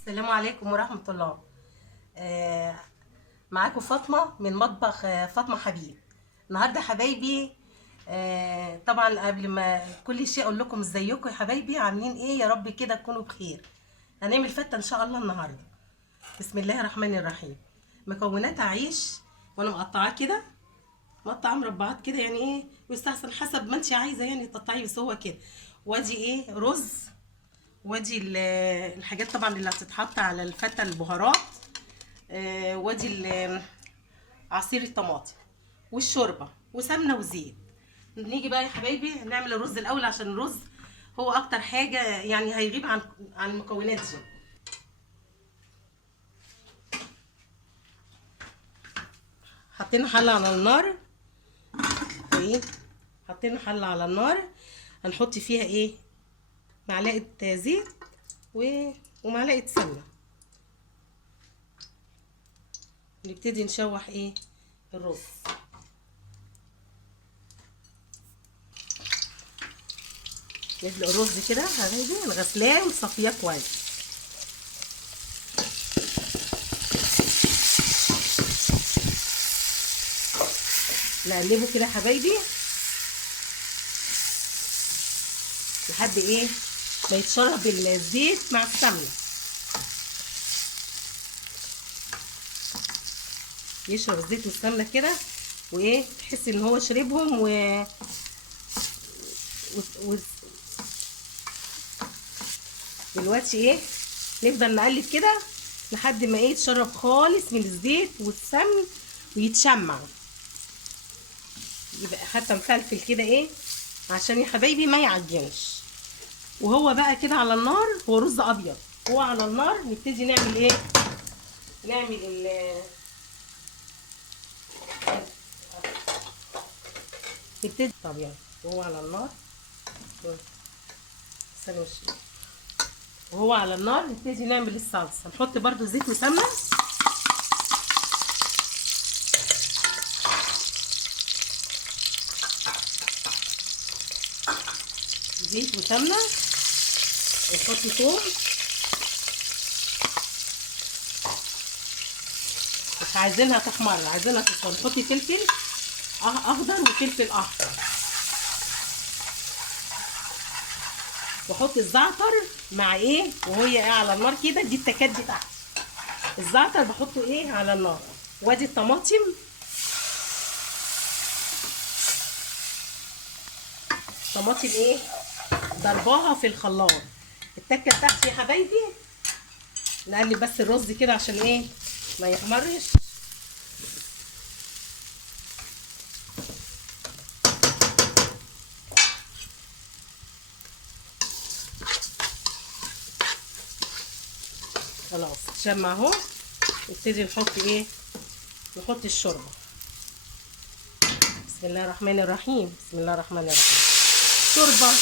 السلام عليكم ورحمة الله. آه معاكم فاطمة من مطبخ فاطمة حبيب. النهاردة حبايبي، طبعا قبل ما كل شيء اقول لكم ازيكم يا حبايبي، عاملين ايه؟ يا رب كده تكونوا بخير. هنعمل فتة ان شاء الله النهاردة. بسم الله الرحمن الرحيم. مكونات عيش، وانا مقطعاه كده، مقطعه مربعات كده، يعني ايه يستحسن حسب ما انت عايزه يعني تقطعيه، بس هو كده. وادي ايه؟ رز. وادي الحاجات طبعا اللي هتتحط على الفتة، البهارات. وادي عصير الطماطم والشوربه وسمنه وزيت. نيجي بقى يا حبايبي نعمل الرز الاول، عشان الرز هو اكتر حاجه يعني هيغيب عن المكونات دي. حطينا حله على النار. ايه، حطينا حله على النار. هنحط فيها ايه؟ معلقه زيت ومعلقه سمنه. نبتدي نشوح ايه؟ الرز. ندلق الرز كده يا حبايبي، غسلاه ومصفياه كويس. نقلبه كده يا حبايبي لحد ايه ما يتشرب الزيت مع السمنه، يشرب الزيت والسمنه كده، وايه تحس ان هو شربهم و... دلوقتي ايه؟ نفضل نقلب كده لحد ما ايه يتشرب خالص من الزيت والسمن ويتشمع، يبقى حتى مفلفل كده ايه، عشان يا حبايبي ما يعجنش. وهو بقى كده على النار، هو رز ابيض، هو على النار نبتدي نعمل ايه؟ نعمل نبتدي. طب يلا، وهو على النار، استنى وشي. وهو على النار نبتدي نعمل الصلصه. نحط برده زيت وسمنه. زيت وسمنه، ونحط توم. مش عايزينها تحمر، عايزينها تصفر. نحط فلفل اخضر وفلفل احمر، واحط الزعتر مع ايه وهي ايه على النار كده. دي التكات بتاعتي. الزعتر بحطه ايه على النار. وادي الطماطم. طماطم ايه؟ ضرباها في الخلاط. التكه بتاعتي يا حبايبي، نقلب بس الرز كده عشان ايه ما يحمرش. خلاص شمع اهو. نبتدي نحط ايه؟ نحط الشوربه. بسم الله الرحمن الرحيم. بسم الله الرحمن الرحيم. شوربه.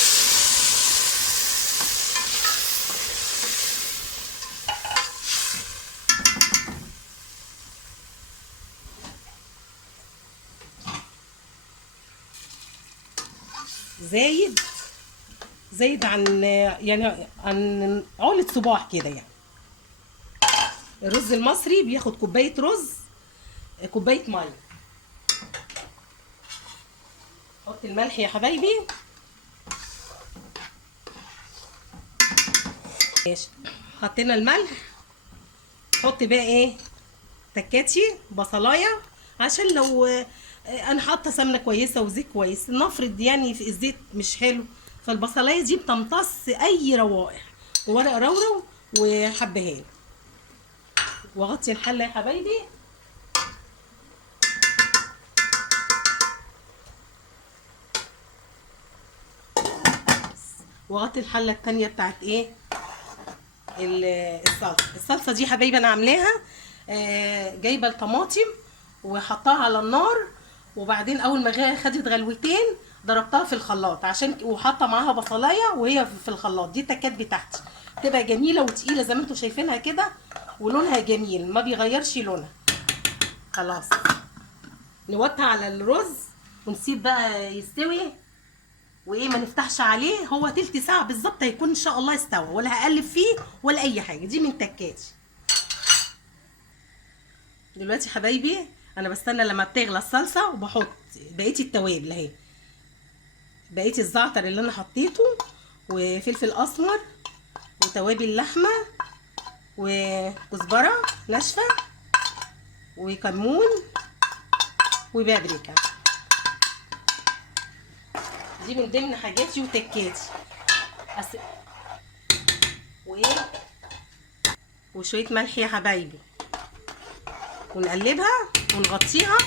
زايد زايد عن يعني عن عولة صباع كده يعني. الرز المصري بياخد كوبايه رز، كوبايه ميه. حط الملح يا حبايبي. ماشي، حطينا الملح. حط بقى ايه؟ تكاتي بصلايه، عشان لو انا حاطه سمنه كويسه وزيت كويس، نفرض يعني في الزيت مش حلو، فالبصلايه دي بتمتص اي روائح. وورق رورو وحبهان. واغطي الحله يا حبايبي. واغطي الحله التانيه بتاعت ايه؟ الصلصه دي حبايبي انا عاملاها. جايبه الطماطم وحطاها على النار، وبعدين اول ما خدت غلوتين ضربتها في الخلاط، عشان وحاطه معاها بصلايه وهي في الخلاط. دي التكات بتاعتي، تبقى جميله وتقيله زي ما انتم شايفينها كده، ولونها جميل ما بيغيرش لونها. خلاص نوطي على الرز ونسيب بقى يستوي، وايه ما نفتحش عليه، هو تلت ساعه بالظبط هيكون ان شاء الله استوى، ولا هقلب فيه ولا اي حاجه. دي من تكاتي. دلوقتي حبايبي انا بستنى لما بتغلى الصلصه وبحط بقيه التوابل اهي، بقيه الزعتر اللي انا حطيته وفلفل اسمر وتوابل لحمه وكزبره ناشفه وكمون وبابريكا. دي من ضمن حاجاتي وتكاتي. وايه وشويه ملح يا حبايبي، ونقلبها ونغطيها.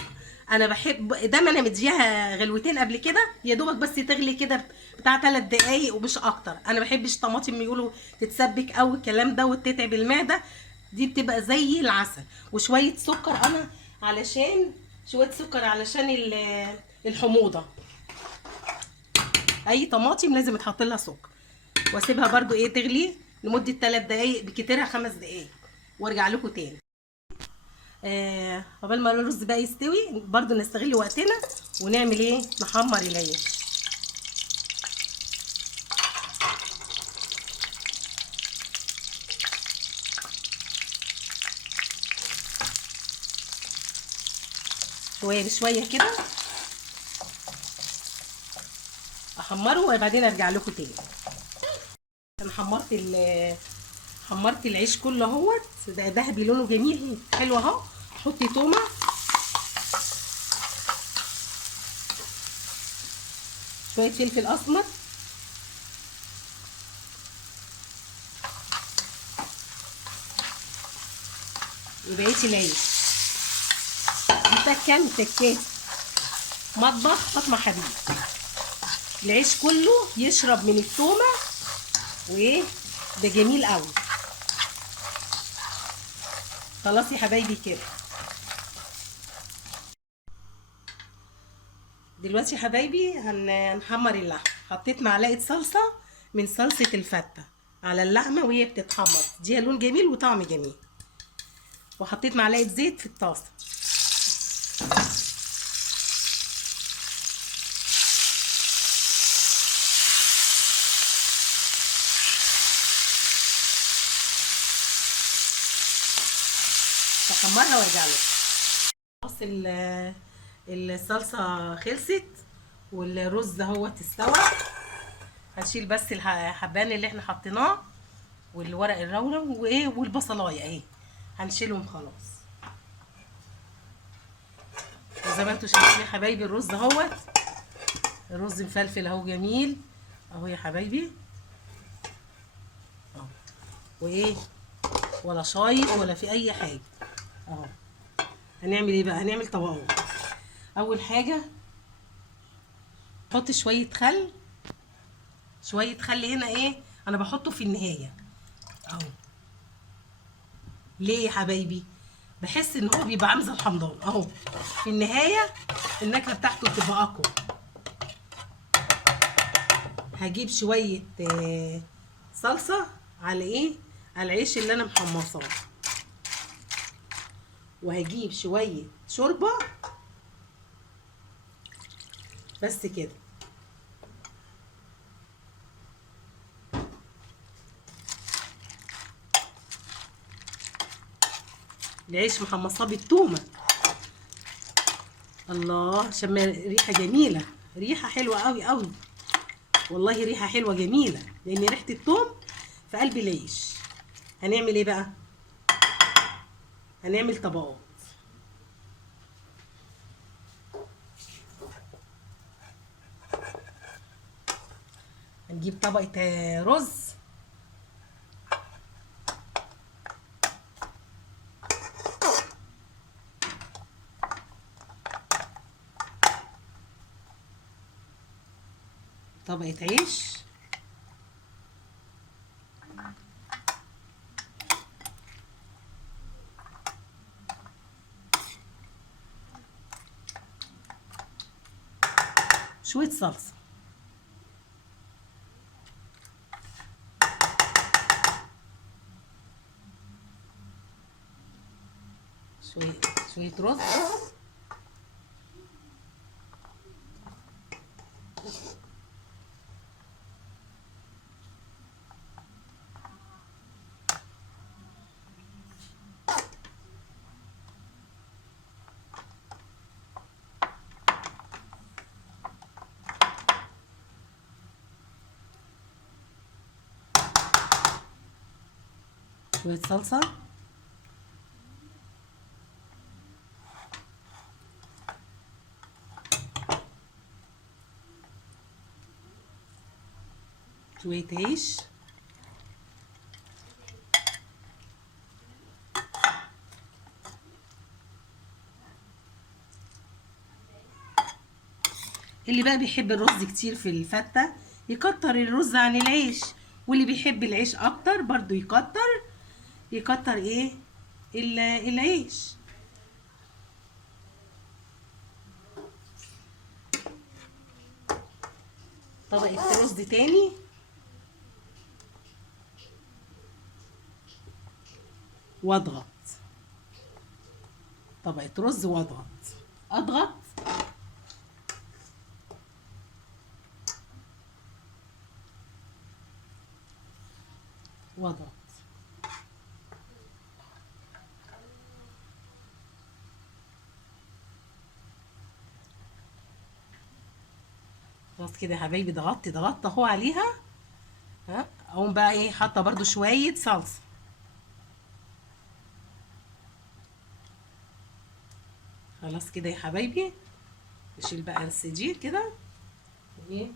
انا بحب دايما انا مديها غلوتين قبل كده، يا دوبك بس تغلي كده بتاع 3 دقايق ومش اكتر. انا بحبش طماطم يقولوا تتسبك قوي الكلام ده وتتعب المعده، دي بتبقى زي العسل. وشويه سكر انا علشان شويه سكر علشان الحموضه. اي طماطم لازم يتحط لها سكر. واسيبها برده ايه تغلي لمده 3 دقايق بكتيرها 5 دقايق وارجع لكم تاني. قبل ما الرز بقى يستوي برضو نستغل وقتنا ونعمل ايه، نحمر العيش. شويه بشويه كده احمره وبعدين ارجع لكم تاني. انا حمرت العيش كله اهوت، ده ذهبي لونه جميل حلو اهو. حطي تومه، شويه فلفل اسمر، وبقيه العيش. دي كام تكات مطبخ فاطمه حبيب. العيش كله يشرب من التومه وايه ده جميل قوي. خلاص يا حبايبي كده. دلوقتي يا حبايبي هنحمر اللحمه. حطيت معلقه صلصه من صلصه الفته على اللحمه وهي بتتحمر، دي لون جميل وطعم جميل. وحطيت معلقه زيت في الطاسه. هحمرها وارجع لكم. خلاص الصلصه خلصت والرز اهوت استوى. هنشيل بس الحبان اللي احنا حطيناه والورق الرورة وايه والبصلايه اهي، هنشيلهم خلاص. وزي ما انتوا شايفين يا حبايبي الرز اهوت، الرز مفلفل اهو جميل اهو يا حبايبي اهو. وايه ولا شايط ولا في اي حاجه اهو. هنعمل ايه بقى؟ هنعمل طبقات. اول حاجه حط شويه خل. شويه خل هنا ايه انا بحطه في النهايه اهو. ليه يا حبايبي؟ بحس ان هو بيبقى عامل زي الحمضان اهو. في النهايه النكهه بتاعته بتبقى اقوى. هجيب شويه صلصه على ايه، على العيش اللي انا محمصاه، وهجيب شويه شوربه بس كده. العيش محمصاه بالتومه. الله شم ريحه جميله، ريحه حلوه قوي قوي والله، ريحه حلوه جميله لان ريحه التوم في قلب العيش. هنعمل ايه بقى؟ هنعمل طبقات. هنجيب طبقه رز، طبقه عيش، شويه صلصه، شويه رز، شويه صلصه، شويه عيش، اللي بقى بيحب الرز كتير في الفتة يكتر الرز عن العيش، واللي بيحب العيش اكتر برضو يكتر ايه العيش. طبقة رز تاني، واضغط طبقة رز واضغط، اضغط واضغط. خلاص كده يا حبايبي، ضغطت اهو عليها. ها، اقوم بقى ايه حاطه برضو شويه صلصه. خلاص كده يا حبايبي، نشيل بقى دي كده ايه.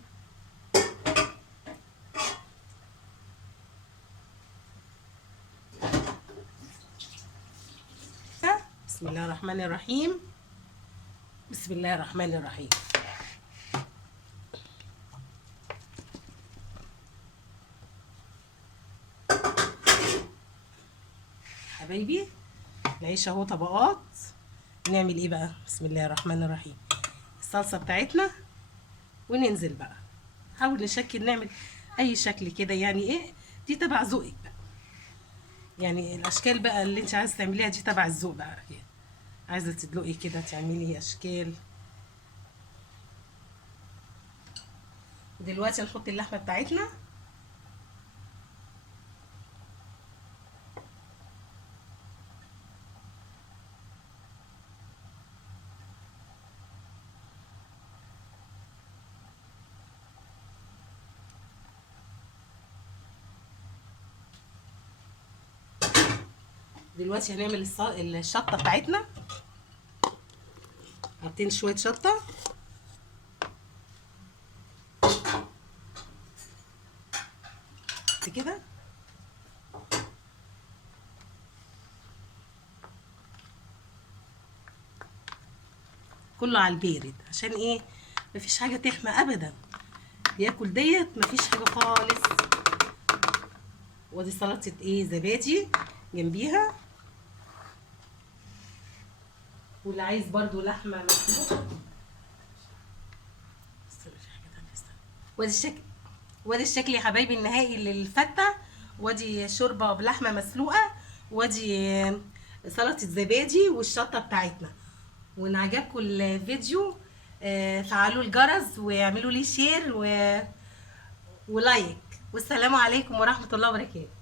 بسم الله الرحمن الرحيم، بسم الله الرحمن الرحيم. حبايبي العيش اهو طبقات. نعمل ايه بقى؟ بسم الله الرحمن الرحيم. الصلصه بتاعتنا، وننزل بقى حاول نشكل، نعمل اي شكل كده يعني ايه، دي تبع ذوقك بقى، يعني الاشكال بقى اللي انت عايزه تعمليها دي تبع الذوق بقى. عايزه تدلقي كده تعملي اشكال. دلوقتي نحط اللحمه بتاعتنا. دلوقتي هنعمل الشطه بتاعتنا. حاطين شويه شطه كده، كله على البارد عشان ايه؟ مفيش حاجه تحمى ابدا، ياكل ديت مفيش حاجه خالص. ودي سلطه ايه، زبادي جنبيها. واللي عايز برضو لحمه مسلوقه. وادي الشكل يا حبايبي النهائي للفته. وادي شوربه بلحمه مسلوقه، وادي سلطه زبادي والشطه بتاعتنا. وان عجبكم الفيديو فعلوا الجرس واعملوا لي شير ولايك. والسلام عليكم ورحمه الله وبركاته.